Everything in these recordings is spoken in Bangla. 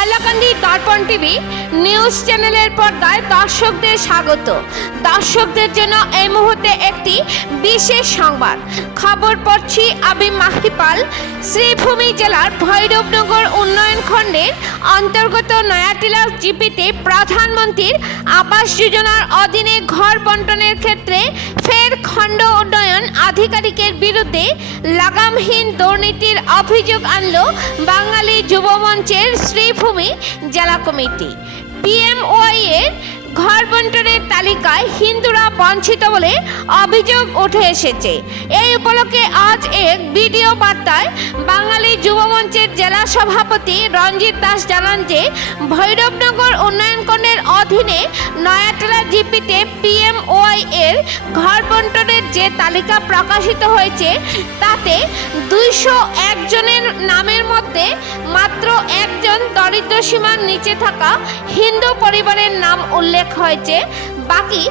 হাইলাকান্দি দর্পণ টিভি নিউজ চ্যানেলের পর্দায় দর্শকদের স্বাগত। দর্শকদের জন্য এই মুহূর্তে একটি বিশেষ সংবাদ। খবর পড়ছি আমি মাহিপাল শ্রীভূমি জেলার ভৈরবনগর উন্নয়ন খণ্ডের অন্তর্গত নয়াটিলা জিপিতে প্রধানমন্ত্রীর আবাস যোজনার অধীনে ঘর বন্টনের ক্ষেত্রে ফের খণ্ড উন্নয়ন আধিকারিকের বিরুদ্ধে লাগামহীন দুর্নীতির অভিযোগ আনলো বাঙালি যুব মঞ্চের শ্রীভূমি জেলা কমিটি। পিএমওয়াই এর ঘর বন্টনের তালিকায় হিন্দুরা বঞ্চিত বলে অভিযোগ উঠে এসেছে। এই উপলক্ষে আজ এক ভিডিও বার্তায় বাঙালি যুব মঞ্চের জেলা সভাপতি রঞ্জিত দাস জানান যে, ভৈরবনগর উন্নয়ন কর্ণের অধীনে নয়াটলা জিপিতে পিএমওয়াই এর ঘর বন্টনের যে তালিকা প্রকাশিত হয়েছে, তাতে দুইশো একজনের নামের মধ্যে মাত্র একজন দরিদ্র সীমার নিচে থাকা হিন্দু পরিবারের নাম উল্লেখ হয়েছে। বাকি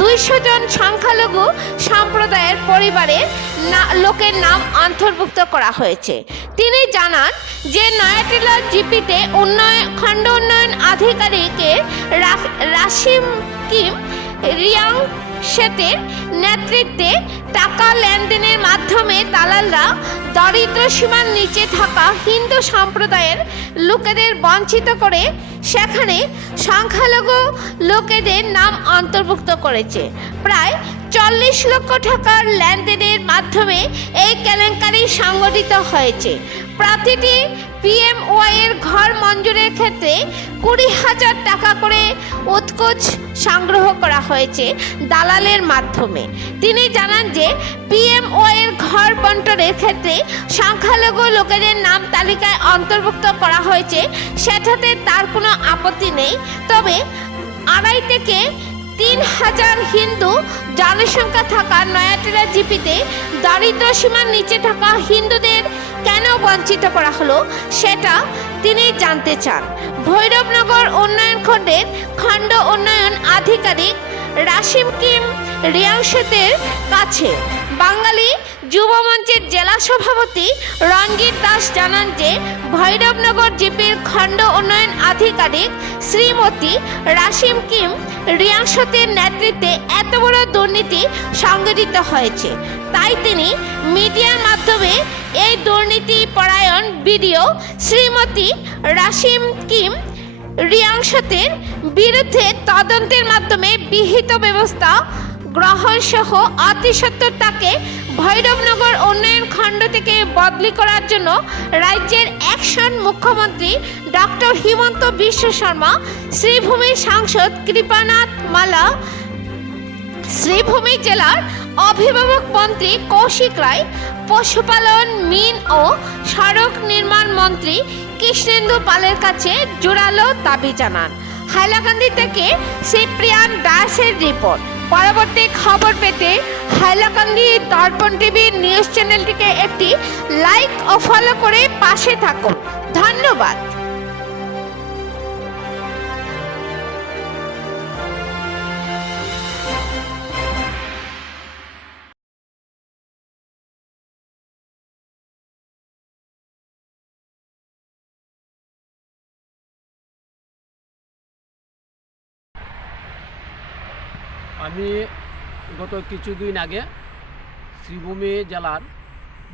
দুইশো জন সংখ্যালঘু সম্প্রদায়ের পরিবারের না, লোকের নাম অন্তর্ভুক্ত করা হয়েছে। তিনি জানান যে নয়াটিলা জিপিতে উন্নয়ন খণ্ড উন্নয়ন আধিকারিকের রাশিম কিম রিয়াং সেতের নেতৃত্বে টাকা লেনদেনের মাধ্যমে দালালরা দরিদ্র সীমার নিচে থাকা হিন্দু সম্প্রদায়ের লোকেদের বঞ্চিত করে সেখানে সংখ্যালঘু লোকেদের নাম অন্তর্ভুক্ত করেছে। প্রায় চল্লিশ লক্ষ টাকার লেনদেনের মাধ্যমে এই কেলেঙ্কারি সংগঠিত হয়েছে। প্রতিটি পিএমওয়াই এর ঘর মঞ্জুরের ক্ষেত্রে কুড়ি হাজার টাকা করে উৎকোচ সংগ্রহ করা হয়েছে দালালের মাধ্যমে। তিনি জানান যে পিএমওয়াই এর ঘর বন্টনের ক্ষেত্রে সংখ্যালঘু লোকেদের নাম তালিকায় অন্তর্ভুক্ত করা হয়েছে। সেটাতে তার কোনো আপত্তি নেই। তবে আড়াই থেকে তিন হাজার হিন্দু জনসংখ্যা থাকা নয়াটিলা জিপিতে দারিদ্র সীমার নিচে থাকা হিন্দুদের কেন বঞ্চিত করা হলো সেটা তিনি জানতে চান। ভৈরবনগর উন্নয়ন খণ্ডের খণ্ড উন্নয়ন আধিকারিক রাশিম কিম রিয়াংশেতের কাছে বাঙালি যুব মঞ্চের জেলা সভাপতি রঞ্জিত দাস জানান যে ভৈরবনগর জিপির খণ্ড উন্নয়ন আধিকারিক শ্রীমতী রাশিম কিম রিয়াংশতের নেতৃত্বে এত বড় দুর্নীতি সংগঠিত হয়েছে। তাই তিনি মিডিয়ার মাধ্যমে এই দুর্নীতি পরায়ণ ভিডিও শ্রীমতী রাশিম কিম রিয়াংশতের বিরুদ্ধে তদন্তের মাধ্যমে বিহিত ব্যবস্থা গ্রহণ সহ তাকে ভৈরবনগর উন্নয়ন খণ্ড থেকে বদলি করার জন্য রাজ্যের অ্যাকশন মুখ্যমন্ত্রী ডক্টর হিমন্ত বিশ্ব শর্মা, শ্রীভূমির সাংসদ কৃপানাথ মালা, শ্রীভূমি জেলার অভিভাবক মন্ত্রী কৌশিক রায়, পশুপালন, মিন ও সড়ক নির্মাণ মন্ত্রী কৃষ্ণেন্দু পালের কাছে জোরালো দাবি জানান। হাইলাকান্দি থেকে সিপ্রিয়ান দাসের রিপোর্ট। পরবর্তী খবর পেতে হাইলাকান্দি দর্পণ টিভি নিউজ চ্যানেলটিকে একটি লাইক ও ফলো করে পাশে থাকুন। ধন্যবাদ। আমি গত কিছুদিন আগে শ্রীভূমি জেলার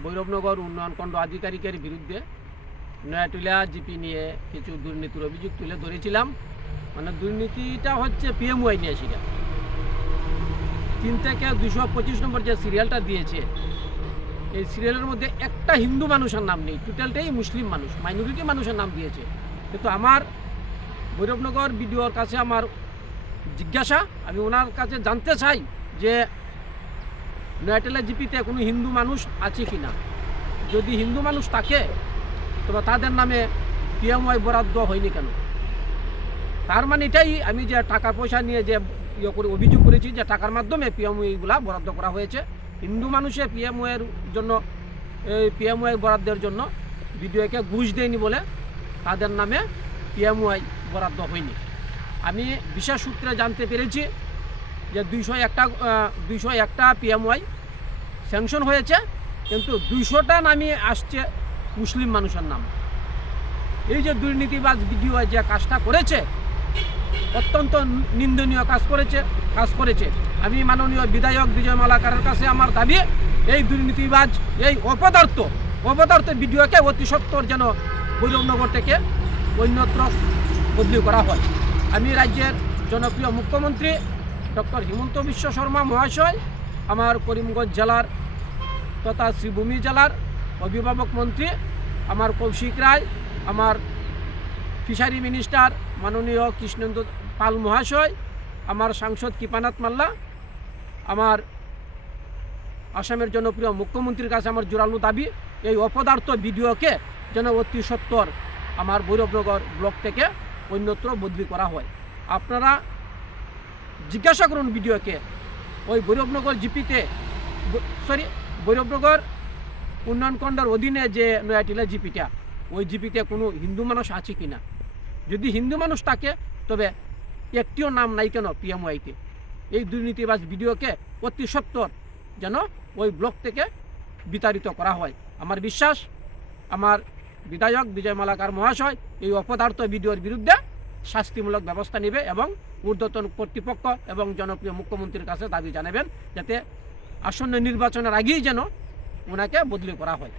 ভৈরবনগর উন্নয়নখণ্ড আধিকারিকের বিরুদ্ধে নয়াটুলিয়া জিপি নিয়ে কিছু দুর্নীতির অভিযোগ তুলে ধরেছিলাম। মানে দুর্নীতিটা হচ্ছে পিএমওয়াই নিয়ে সেটা। তিন থেকে দুশো পঁচিশ নম্বর যে সিরিয়ালটা দিয়েছে, এই সিরিয়ালের মধ্যে একটা হিন্দু মানুষের নাম নেই, টোটালটাই মুসলিম মানুষ, মাইনরিটি মানুষের নাম দিয়েছে। কিন্তু আমার ভৈরবনগর বিডিওর কাছে আমার জিজ্ঞাসা, আমি ওনার কাছে জানতে চাই যে নয়াটেলা জিপিতে কোনো হিন্দু মানুষ আছে কি না। যদি হিন্দু মানুষ থাকে, তবে তাদের নামে পিএমওয়াই বরাদ্দ হয়নি কেন? তার মানে এটাই আমি যে টাকা পয়সা নিয়ে যে ইয়ে করে, অভিযোগ করেছি যে টাকার মাধ্যমে পিএমওয়াইগুলা বরাদ্দ করা হয়েছে। হিন্দু মানুষে পিএমওয়ের জন্য, এই পিএমওয়াই বরাদ্দের জন্য বিডিওকে ঘুষ দেয়নি বলে তাদের নামে পিএমওয়াই বরাদ্দ হয়নি। আমি বিশেষ সূত্রে জানতে পেরেছি যে দুইশো একটা দুইশো একটা পিএমওয়াই স্যাংশন হয়েছে, কিন্তু দুইশোটা নামে আসছে মুসলিম মানুষের নাম। এই যে দুর্নীতিবাজ বিডিও যে কাজটা করেছে, অত্যন্ত নিন্দনীয় কাজ করেছে কাজ করেছে। আমি মাননীয় বিধায়ক বিজয় মালাকারের কাছে আমার দাবি, এই দুর্নীতিবাজ, এই অপদার্থ অপদার্থ বিডিওকে অতি সত্তর যেন বৈরবনগর থেকে অন্যত্র বদলি করা হয়। আমি রাজ্যের জনপ্রিয় মুখ্যমন্ত্রী ডক্টর হিমন্ত বিশ্ব শর্মা মহাশয়, আমার করিমগঞ্জ জেলার তথা শ্রীভূমি জেলার অভিভাবক মন্ত্রী, আমার কৌশিক রায়, আমার ফিশারি মিনিস্টার মাননীয় কৃষ্ণেন্দ্র পাল মহাশয়, আমার সাংসদ কৃপানাথ মাল্লা, আমার আসামের জনপ্রিয় মুখ্যমন্ত্রীর কাছে আমার জোরালো দাবি, এই অপদার্থ ভিডিওকে যেন অতি সত্তর আমার ভৈরবনগর ব্লক থেকে অন্যত্র বদলি করা হয়। আপনারা জিজ্ঞাসা করুন ভিডিওকে। ওই ভৈরবনগর জিপিতে সরি ভৈরবনগর উন্নয়ন খণ্ডের অধীনে যে নয়াটিলা জিপিটা, ওই জিপিতে কোনো হিন্দু মানুষ আছে কি না? যদি হিন্দু মানুষ থাকে, তবে একটিও নাম নাই কেন পিএমওয়াইতে? এই দুর্নীতিবাজ ভিডিওকে অতি সত্তর যেন ওই ব্লক থেকে বিতাড়িত করা হয়। আমার বিশ্বাস, আমার বিধায়ক বিজয় মালাকার মহাশয় এই অপদার্থ ভিডিওর বিরুদ্ধে শাস্তিমূলক ব্যবস্থা নেবে এবং ঊর্ধ্বতন কর্তৃপক্ষ এবং জনপ্রিয় মুখ্যমন্ত্রীর কাছে দাবি জানাবেন যাতে আসন্ন নির্বাচনের আগেই যেন ওনাকে বদলি করা হয়।